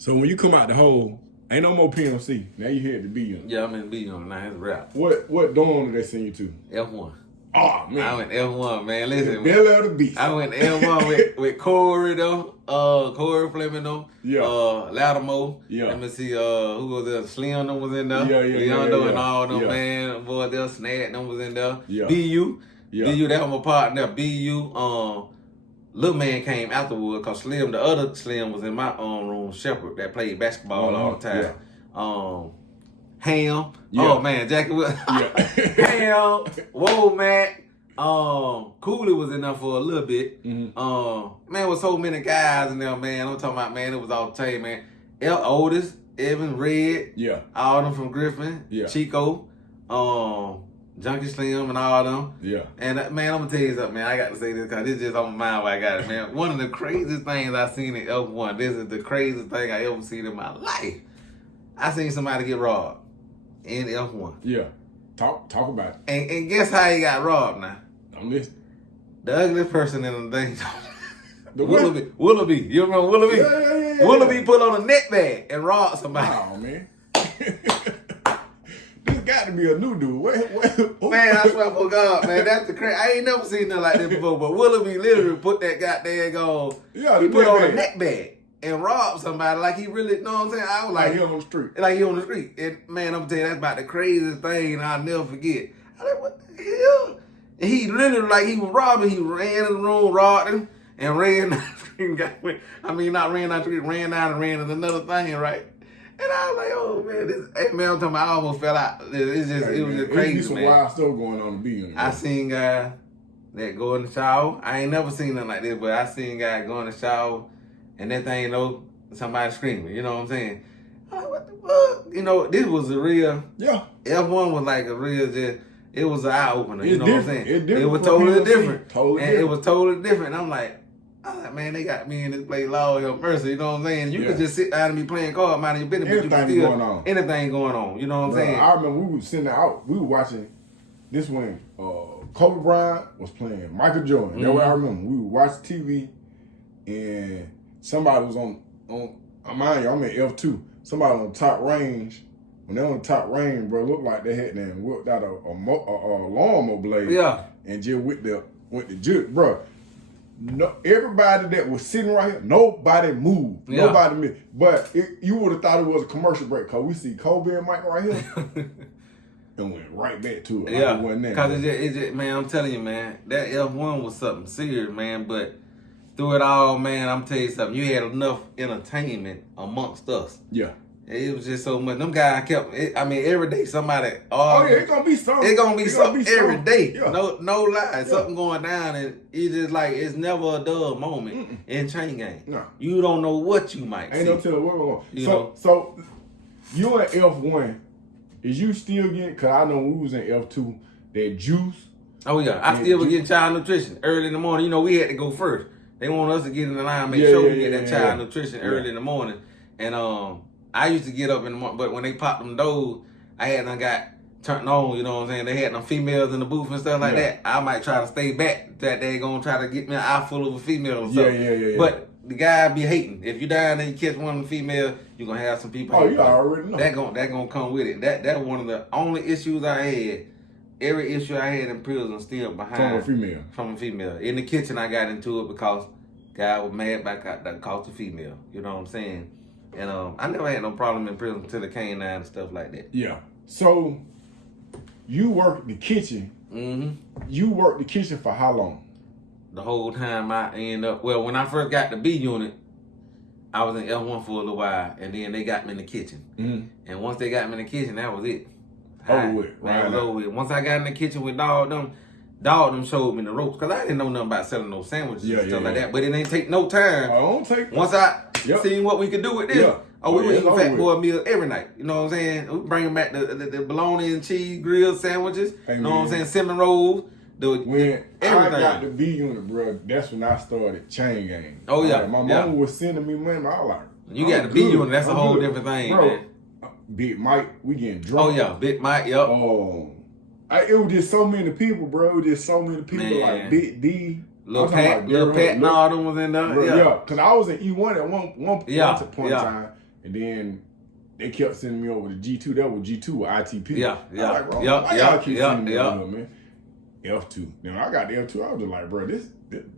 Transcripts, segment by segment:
So when you come out the hole, ain't no more PMC. Now you head to B unit. Yeah, I'm in B unit now. It's rap. What dorm did they send you to? F1. Oh man, I went F1, man. Listen, Belly of the beast. I went F1 with Corey though. Corey Fleming though. Yeah. Lattimore. Yeah. Let me see. Who was there? Slim them was in there. Yeah. Leondo and all them, Yeah. man. Boy, there. Snad them was in there. Yeah. BU. Yeah. BU, that was my partner. BU. Little man came afterward because Slim, the other Slim was in my room, Shepherd, that played basketball all the time. Yeah. Ham. Yeah. Oh man, Jackie was Yeah. Ham. Whoa, Mac. Cooley was in there for a little bit. Mm-hmm. Man, with so many guys in there, man. I'm talking about, man, it was all the time, man. Otis, Evan, Red, Yeah. all them from Griffin, Yeah. Chico, Junkie Slim and all them. Yeah. And man, I'm gonna tell you something, man. I got to say this because this is just on my mind where I got it, man. One of the craziest things I seen in F1. This is the craziest thing I ever seen in my life. I seen somebody get robbed in F1. Yeah. Talk about it. And guess how he got robbed now? I'm listening. The ugliest person in the thing. The what? Willoughby. You remember Willoughby? Yeah. Willoughby put on a neck bag and robbed somebody. Wow, man. This got to be a new dude. Wait. Man, I swear for God, man, that's the crazy. I ain't never seen nothing like that before. But Willoughby literally put that goddamn on. Yeah, he the put neck on bag. a neck bag and robbed somebody like he really. Know what I'm saying? I was Like he on the street. Like he on the street. And man, I'm telling you, that's about the craziest thing I'll never forget. I like, what the hell? And he literally, like he was robbing, he ran in the room, robbed him, and ran down the street. I mean, not ran down the street, ran down and ran in another thing, right? And I was like, oh man, hey man, I'm talking about I almost fell out. It was just It crazy, be some man. wild stuff going on in B unit. I seen guys that go in the shower. I ain't never seen nothing like this, but I seen guys go in the shower and that thing, somebody screaming, you know what I'm saying? I'm like, what the fuck? You know, this was a real, Yeah. F1 was like a real, it was an eye opener, you It's know what I'm different. saying? It's different It was from totally PLC. different. Totally And different. it was totally different. I'm like, man, they got me in this place, Lord have mercy, you know what I'm saying? You could just sit down and be playing cards, minding your business, but you can Anything still, going on. anything going on, you know what I'm saying? I remember we were sitting out. We were watching this when Kobe Bryant was playing Michael Jordan. That's what I remember. We were watching TV, and somebody was on. Mind you, I'm in F2. Somebody on top range. When they're on top range, bro, looked like they had them whipped out a lawnmower blade. Yeah. And just went the jerk, bro. No, everybody that was sitting right here, nobody moved. Yeah. Nobody moved. But you would have thought it was a commercial break because we see Kobe and Mike right here and went right back to it. Yeah, like it wasn't there. because it's just, man, I'm telling you, man, that F1 was something serious, man. But through it all, man, I'm telling you something. You had enough entertainment amongst us. Yeah. It was just so much. Them guys kept. Every day somebody. Oh yeah, it's gonna be something. It's gonna be something every day. Yeah. No lie. Something going down, and it's just like it's never a dull moment in chain game. No. You don't know what you might see. Ain't no telling where we're going. You know? So you in F1, is you still getting? Cause I know when we was in F2, that juice. Oh yeah, I still was getting child nutrition early in the morning. You know, we had to go first. They want us to get in the line, make sure we get that child nutrition early in the morning. And I used to get up in the morning, but when they popped them doors, I had them got turned on, you know what I'm saying? They had them females in the booth and stuff like that. I might try to stay back that they gonna try to get me an eye full of a female or something. Yeah. But the guy be hating. If you down there and you catch one of the females, you're gonna have some people. Oh, you already know. That gonna come with it. That one of the only issues I had. Every issue I had in prison still behind. From a female. In the kitchen I got into it because guy was mad back out that cost a female. You know what I'm saying? And I never had no problem in prison until it came down and stuff like that. Yeah. So you worked the kitchen. Mm-hmm. You worked the kitchen for how long? The whole time I end up, well, when I first got the B unit, I was in F1 for a little while, and then they got me in the kitchen. Mm-hmm. And once they got me in the kitchen, that was it. Over with. That was over with. Once I got in the kitchen with Dog them showed me the ropes, because I didn't know nothing about selling no sandwiches and stuff like that. But it ain't take no time. I don't take. Once I seen what we could do with this. Yeah. Oh, we were eating over Fat with. Boy meals every night. You know what I'm saying? We bringing back the bologna and cheese grilled sandwiches. Hey, you know what I'm man. saying? Cinnamon rolls. When everything. I got the B unit, bro, that's when I started chain gang. Oh, yeah. My mom was sending me money. I was like, You got the B unit. That's a whole different thing, bro, man. Big Mike, we getting drunk. Oh yeah, Big Mike. Yep. It was just so many people, bro. It was just so many people, Man. like Big D. Lil Pat and all them was in there. Bro, yeah, because I was in E1 at one point in time. And then they kept sending me over to G2. That was G2 with ITP. Yeah. Like, bro, why y'all keep sending me over, man? F2. Then I got the F2. I was just like, bro, this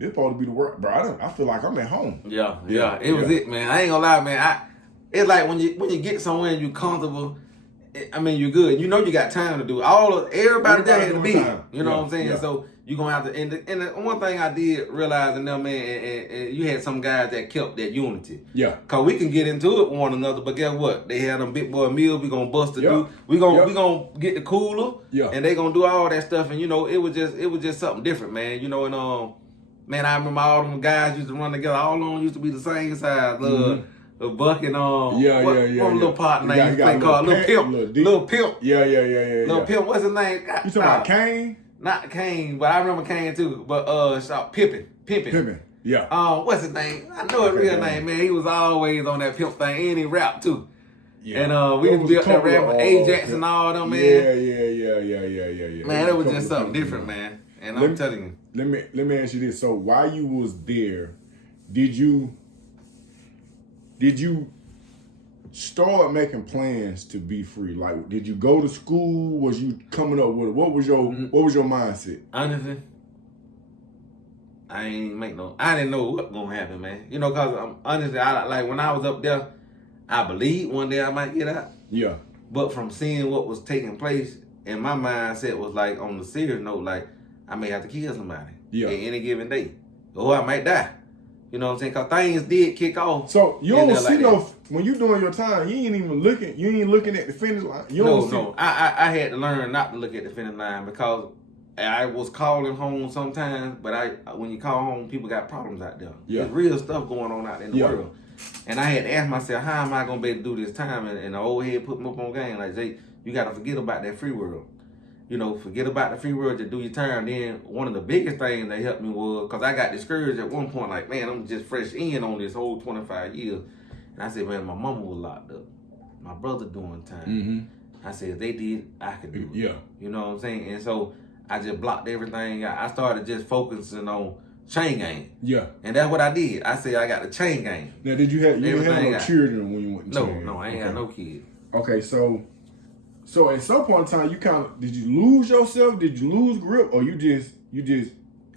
supposed to be the work, bro. I feel like I'm at home. Yeah. It was it, man. I ain't gonna lie, man. It's like when you get somewhere and you comfortable. I mean, you're good. You know you got time to do everybody there had to be. You know what I'm saying? Yeah. So you gonna have to. And the one thing I did realize in them, man, and you had some guys that kept that unity. Yeah. Cause we can get into it with one another, but guess what? They had them big boy meals. We gonna bust it through. We gonna get the cooler. Yeah. And they gonna do all that stuff. And you know, it was just something different, man. You know, and man, I remember all them guys used to run together. All of them used to be the same size. Buck and one little partner name play called Little Pimp. Little Pimp. Yeah. Little Pimp, what's his name? You talking about Kane? Not Kane, but I remember Kane too. But Pippin. Yeah. What's his name? I know his real name, man. He was always on that pimp thing, and he rapped too. Yeah. And we built that rap with Ajax and all them, man. Yeah. Man, it was just something different, man. And I'm telling you. Let me ask you this. So while you was there, did you start making plans to be free? Like, did you go to school? Was you coming up with it? What was your mindset? Honestly, I didn't know what gonna happen, man. You know, cause honestly, like when I was up there, I believed one day I might get out. Yeah. But from seeing what was taking place, and my mindset was like on the serious note, like I may have to kill somebody at any given day, or I might die. You know what I'm saying? Cause things did kick off. So you don't see when you doing your time, you ain't looking at the finish line. No. I had to learn not to look at the finish line because I was calling home sometimes, but when you call home, people got problems out there. Yeah. There's real stuff going on out there in the world. And I had to ask myself, how am I gonna be able to do this time? And the old head put me up on game like, Jay, you gotta forget about that free world. You know, forget about the free world, just do your time. Then one of the biggest things that helped me was, because I got discouraged at one point, like, man, I'm just fresh in on this whole 25 years. And I said, man, my mama was locked up. My brother doing time. Mm-hmm. I said, if they did, I could do it. Yeah. You know what I'm saying? And so I just blocked everything. I started just focusing on chain gang. Yeah. And that's what I did. I said, I got the chain gang. Now, you didn't have no children when you went to chain gang? No, I ain't got no kids. Okay, so at some point in time, did you lose yourself? Did you lose grip, or you just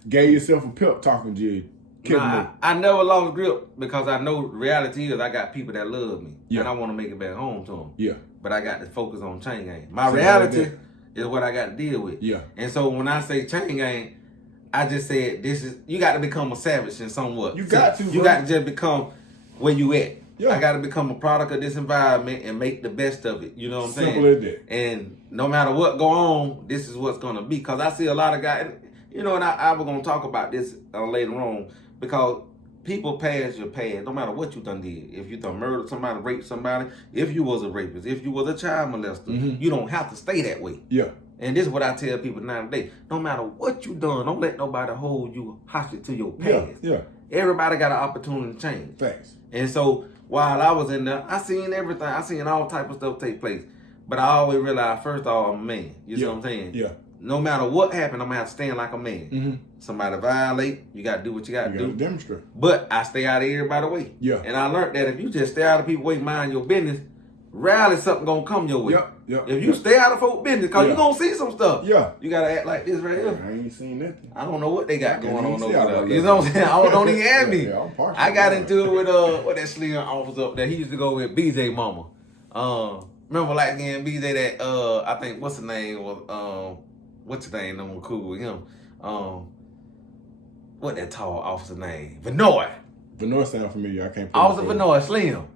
gave yourself a pep talk and just kept moving? I never lost grip because I know reality is I got people that love me, and I want to make it back home to them. Yeah. But I got to focus on chain gang. My reality is what I got to deal with. Yeah. And so when I say chain gang, I just said you got to become a savage in somewhat. You got to just become where you at. Yeah. I got to become a product of this environment and make the best of it. You know what I'm saying? Simple as that. And no matter what go on, this is what's going to be. Because I see a lot of guys, you know, and I was going to talk about this later on, because people pass your past, no matter what you done did. If you done murdered somebody, raped somebody, if you was a rapist, if you was a child molester, you don't have to stay that way. Yeah. And this is what I tell people nowadays. No matter what you done, don't let nobody hold you hostage to your past. Yeah. Everybody got an opportunity to change. Thanks. And so while I was in there, I seen everything. I seen all type of stuff take place. But I always realized, first of all, I'm a man. You see what I'm saying? Yeah. No matter what happened, I'm going to have to stand like a man. Mm-hmm. Somebody violate, you got to do what you got to do. Demonstrate. But I stay out of everybody's way. Yeah. And I learned that if you just stay out of people's way, mind your business, rarely something going to come your way. If you stay out of folks' business, because you're going to see some stuff. Yeah. You got to act like this right here. I ain't seen nothing. I don't know what they got going on over there. You know what I'm saying? Don't even ask me. I got into it with that Slim officer up there. He used to go with BJ Mama. Remember like again, BJ that I think what's the name was what's the name? I'm cool with him. What that tall officer name? Vanoy. Vanoy sound familiar. I can't. Officer Vanoy, Slim.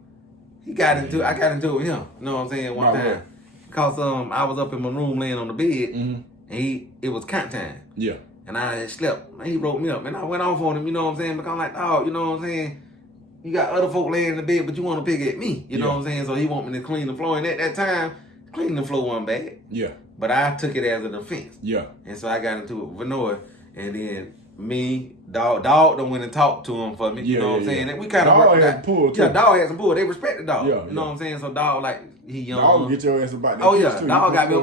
I got into it with him. You know what I'm saying? One time. Because I was up in my room laying on the bed, and it was count time. Yeah. And I had slept. And he wrote me up, and I went off on him. You know what I'm saying? Because I'm like, oh, you know what I'm saying? You got other folk laying in the bed, but you want to pick at me. You know what I'm saying? So he want me to clean the floor. And at that time, cleaning the floor wasn't bad. Yeah. But I took it as an offense. Yeah. And so I got into it with Vanoy, and then me, Dog done went and talked to him for me. You know what I'm saying? And we kind of worked out. Dog had some pull. They respected Dog. Yeah, you know what I'm saying? So Dog, like, he young. Dog get your ass about that. Oh, yeah. Dog got me.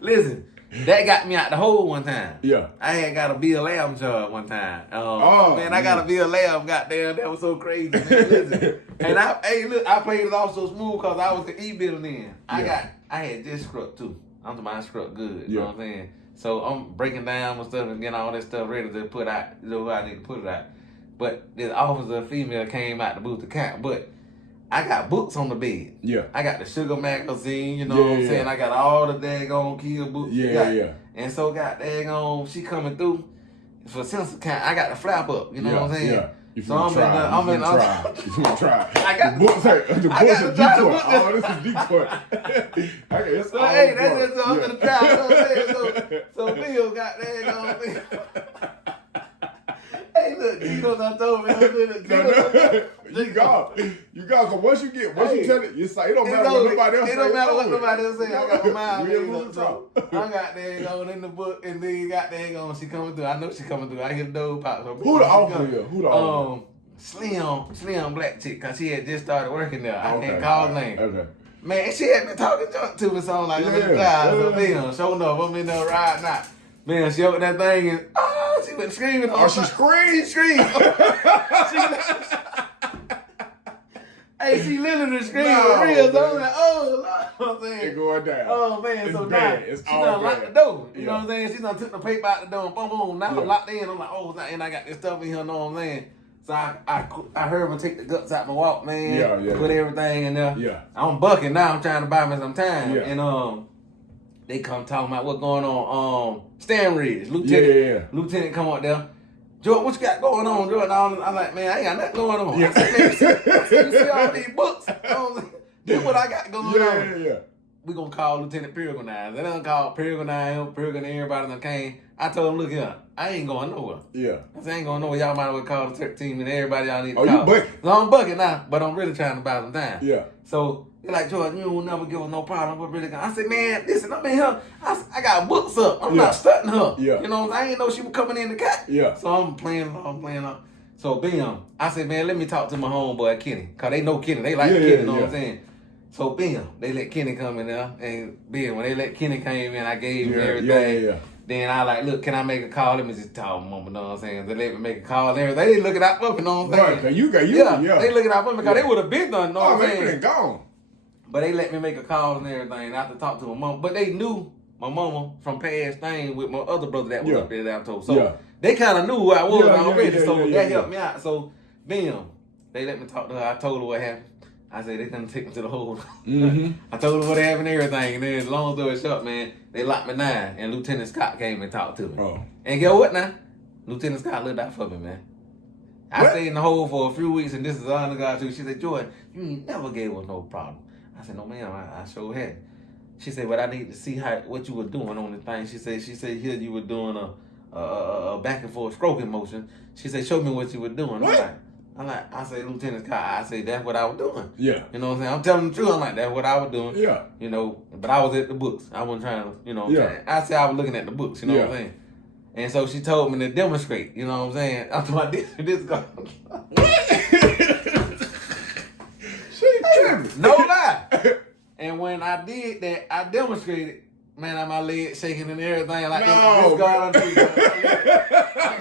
Listen, That got me out the hole one time. Yeah. I had got a Bill Lamb job one time. Oh, man, I got a Bill Lamb. Goddamn, that was so crazy. Man. Listen. And I played it off so smooth because I was the E-bill then. I had just scrubbed too. I'm talking about I scrubbed good. You know what I'm saying? So I'm breaking down my stuff and getting all that stuff ready to put out. You know I need to put it out. But this officer female came out the booth to count. But I got books on the bed. Yeah. I got the Sugar magazine, you know what I'm saying? I got all the daggone kill books. Yeah. And so got daggone, she coming through for census count. I got the flap up, you know what I'm saying? Yeah. So I'm in You try. I got the books are decoy. Oh, this is decoy. So hey, that's just I'm gonna try. You know what I'm saying? So Bill got daggone. Hey, look, Gino done told me. You got, cause once you tell it, it's like, it don't matter what nobody else say. It don't matter what nobody else say. I got my mind Real made up. So I got there going in the book, and then you got there going, she coming through. I know she coming through. I hear the door pop. So who the officer is? Who the officer? Slim black chick, cause she had just started working there. I can't call her name. Okay. Man, she had been talking junk to me, so I'm like, showing up, I'm in there riding out. Man, she opened that thing and she went screaming. She screamed? She screamed. Hey, she literally screamed for real. So I'm like, oh, Lord. I'm saying, it's going down. Oh, man. It's so bad. now, It's she all done bad. locked the door. You know what I'm saying? She done took the paper out the door and boom, boom. Now I'm locked in. I'm like, oh, and I got this stuff in here, you know what I'm saying? So I heard him take the guts out my walk, man. Put everything in there. Yeah. I'm bucking now. I'm trying to buy me some time. Yeah. And they come talking about what's going on. Stan Ridge, Lieutenant come up there. Jordan, what you got going on, Jordan? I'm like, man, I ain't got nothing going on. I said, man, you see all these books? This what I got going on. Yeah. We gonna call Lieutenant Peregrine. They done called Peregrine, everybody done came. I told him, look here, I ain't going nowhere. Yeah. I said, I ain't going nowhere. Y'all might as well call the 13 and everybody y'all need to call. You bucking? So I'm bucking now, but I'm really trying to buy some time. Yeah. So they're like, Jordan, you will never give us no problem. We're really gonna. I said, man, listen, I'm in here. I got books up. I'm not stunting her. Yeah. You know, I ain't know she was coming in the cat. Yeah. So I'm playing. So bam, I said, man, let me talk to my homeboy Kenny, cause they know Kenny. They like Kenny. You know what I'm saying? So bam, they let Kenny come in there, and bam, when they let Kenny came in, I gave him everything. Yeah. Then I like, look, can I make a call? Let me just talk to mama, you know what I'm saying? They let me make a call and everything. They looking out for me, you know what I'm saying? Yeah. They looking out for me because they would have been done, you know what I'm saying? They been gone. But they let me make a call and everything. I have to talk to my mom. But they knew my mama from past thing with my other brother that was up there that I told. So they kind of knew who I was already. So that helped me out. So, bam, they let me talk to her. I told her what happened. I said, they couldn't take me to the hole. I told her what happened and everything. And then, long story short, man, they locked me down. And Lieutenant Scott came and talked to me. Oh. And guess what now? Lieutenant Scott looked out for me, man. I stayed in the hole for a few weeks, and this is all I got to. She said, Jordan, you never gave us no problem. I said, no, ma'am, I sure had. She said, but I need to see what you were doing on the thing. She said, here you were doing a back and forth stroking motion. She said, show me what you were doing. What? I said, Lieutenant Scott, I said, that's what I was doing. Yeah. You know what I'm saying? I'm telling the truth. I'm like, that's what I was doing. Yeah. You know, but I was at the books. I wasn't trying to, you know what I'm saying? I said I was looking at the books, you know what I'm saying? And so she told me to demonstrate, you know what I'm saying? I'm talking about this guy. No lie. And when I did that, I demonstrated, man, my legs shaking and everything. Like, this God, I'm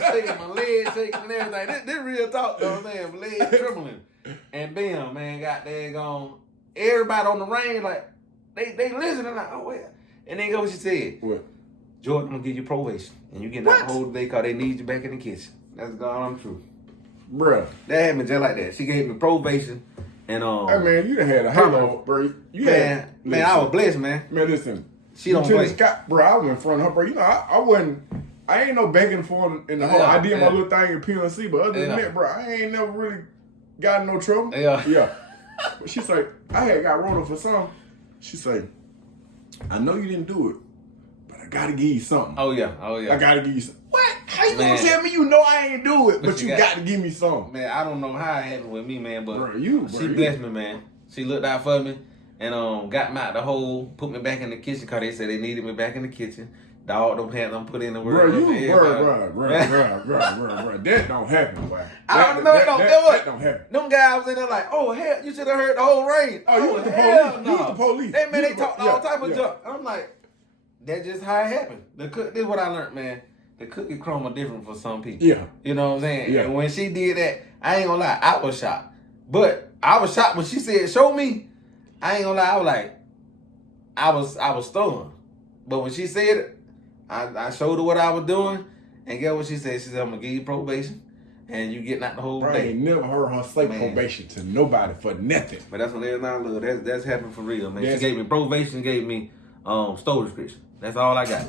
shaking, my legs shaking and everything. This real talk, though, man. My legs trembling. And bam, man, got there gone. Everybody on the range, like, they listening, like, oh, yeah. And then go what she said. What? Jordan, I'm gonna give you probation. And you get out the whole day because they need you back in the kitchen. That's God, I'm true. Bruh. That happened just like that. She gave me probation. And hey man, you done had a halo, bro. Man, I was blessed, man. Man, listen. She don't play. Scott, bro, I was in front of her, bro. You know, I ain't no begging for in the whole. I did my little thing in PNC, but other than that, bro, I ain't never really got in no trouble. Yeah. But she's like, I had got rolled up for something. She say, I know you didn't do it, but I gotta give you something. Oh yeah. I gotta give you something. What? How you gonna tell me you know I ain't do it, but you got to give me something? Man, I don't know how it happened with me, man, but she blessed me, man. She looked out for me and got me out the hole, put me back in the kitchen because they said they needed me back in the kitchen. Dog them had them put in the work. Bro, that don't happen, boy. I don't know. That don't happen. Them guys was in there like, oh, hell, you should have heard the whole range. Oh, you was the police. You was the police. They talked all type of junk. I'm like, that's just how it happened. This is what I learned, man. The cookie crumb are different for some people. Yeah. You know what I'm saying? Yeah. And when she did that, I ain't gonna lie, I was shocked. But I was shocked when she said, show me. I ain't gonna lie, I was like, I was stunned. But when she said it, I showed her what I was doing. And guess what she said? She said, I'm gonna give you probation. And you getting out the whole Bro, I day. ain't never heard her say probation to nobody for nothing. But that's what everybody love. That's happened for real, man. Yes. She gave me probation, gave me store restriction. That's all I got.